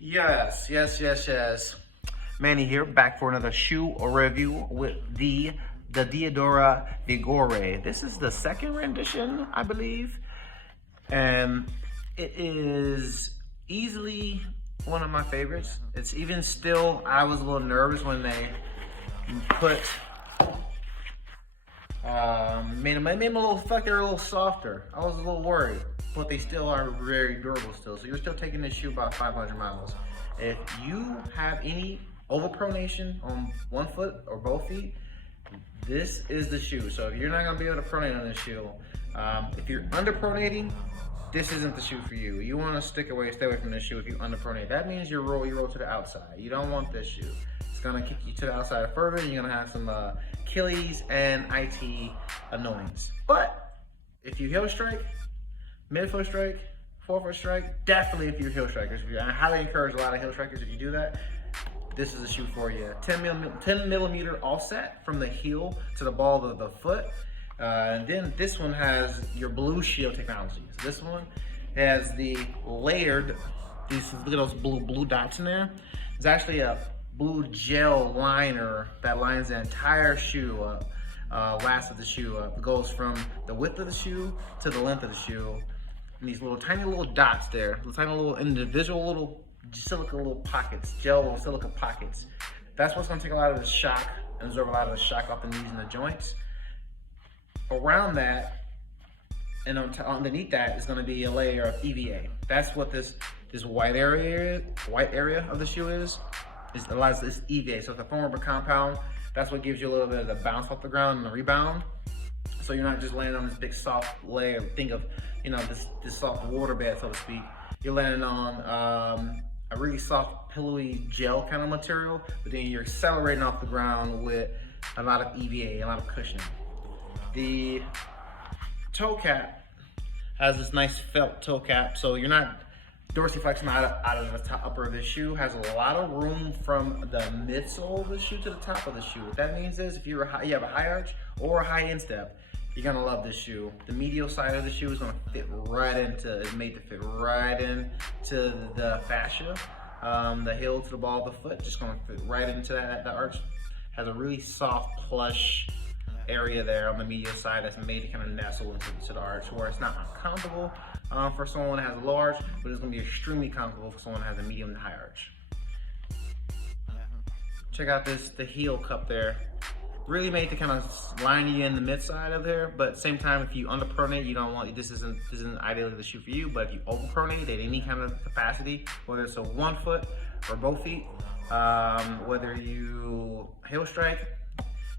Yes. Manny here, back for another shoe review with the Diadora Vigore. This is the second rendition, I believe, and it is easily one of my favorites. It's even still, I was a little nervous when they put, made them a little fucker, a little softer. I was a little worried, but they still are very durable still. So you're still taking this shoe about 500 miles. If you have any overpronation on one foot or both feet, this is the shoe. So if you're not gonna be able to pronate on this shoe, if you're underpronating, this isn't the shoe for you. You wanna stay away from this shoe if you underpronate. That means you roll to the outside. You don't want this shoe. It's gonna kick you to the outside further, and you're gonna have some Achilles and IT annoyance. But if you heel strike, midfoot strike, forefoot strike, definitely if you're heel strikers. I highly encourage a lot of heel strikers, if you do that, this is a shoe for you. 10 millimeter offset from the heel to the ball of the foot. And then this one has your blue shield technology. So this one has the layered, look at those blue dots in there. It's actually a blue gel liner that lines the entire shoe up, last of the shoe up. It goes from the width of the shoe to the length of the shoe. And these tiny little dots there, tiny little individual little silica little pockets, gel little silica pockets. That's what's gonna take a lot of the shock and absorb a lot of the shock off the knees and the joints. Around that, and underneath that is gonna be a layer of EVA. That's what this white area of the shoe is. It allows this EVA, so it's a form of a compound. That's what gives you a little bit of the bounce off the ground and the rebound. So you're not just landing on this big soft layer, think of, this soft water bed, so to speak. You're landing on a really soft, pillowy gel kind of material, but then you're accelerating off the ground with a lot of EVA, a lot of cushioning. The toe cap has this nice felt toe cap, so you're not dorsiflexing out of the upper of the shoe. Has a lot of room from the midsole of the shoe to the top of the shoe. What that means is if you have a high arch or a high instep, you're gonna love this shoe. The medial side of the shoe is gonna fit right into, it's made to fit right into the fascia. The heel to the ball of the foot, just gonna fit right into that. The arch has a really soft, plush area there on the medial side that's made to kind of nestle into the arch, where it's not uncomfortable for someone that has a low arch, but it's gonna be extremely comfortable for someone that has a medium to high arch. Check out the heel cup there. Really made to kind of line you in the mid side of there, but at the same time, if you underpronate, you don't want, this isn't ideally the shoe for you. But if you overpronate at any kind of capacity, whether it's a 1 foot or both feet, whether you heel strike,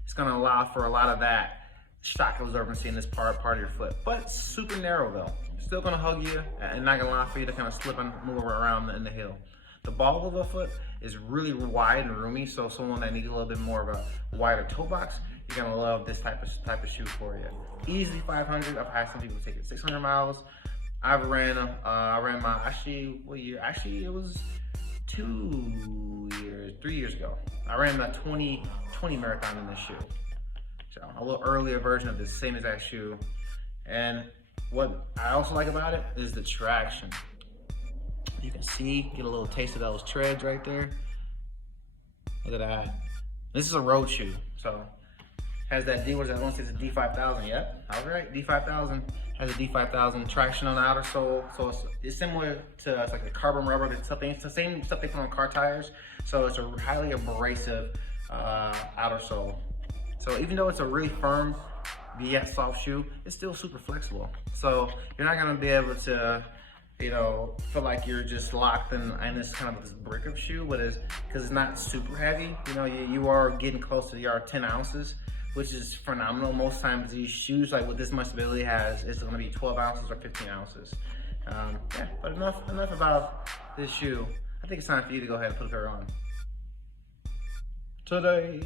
it's gonna allow for a lot of that shock absorbency in this part of your foot. But super narrow though, still gonna hug you and not gonna allow for you to kind of slip and move around in the heel. The ball of the foot is really wide and roomy, so someone that needs a little bit more of a wider toe box, you're gonna love this type of shoe for you. Easily 500. I've had some people take it 600 miles. I've ran them. I ran my what year? Actually, it was 3 years ago. I ran the 2020 marathon in this shoe. So a little earlier version of the same exact shoe. And what I also like about it is the traction. You can see, get a little taste of those treads right there. Look at that. This is a road shoe, so has that D, what is that, I want to say it's a D5000, yep, all right, D5000, has a D5000 traction on the outer sole, so it's similar to, it's like the carbon rubber, it's the same stuff they put on car tires, so it's a highly abrasive outer sole. So even though it's a really firm, yet soft shoe, it's still super flexible. So you're not gonna be able to, feel like you're just locked in this kind of this brick of shoe, but because it's not super heavy. You are getting close to your 10 ounces, which is phenomenal. Most times these shoes, like with this much stability has, it's gonna be 12 ounces or 15 ounces. Yeah, but enough about this shoe. I think it's time for you to go ahead and put a pair on today.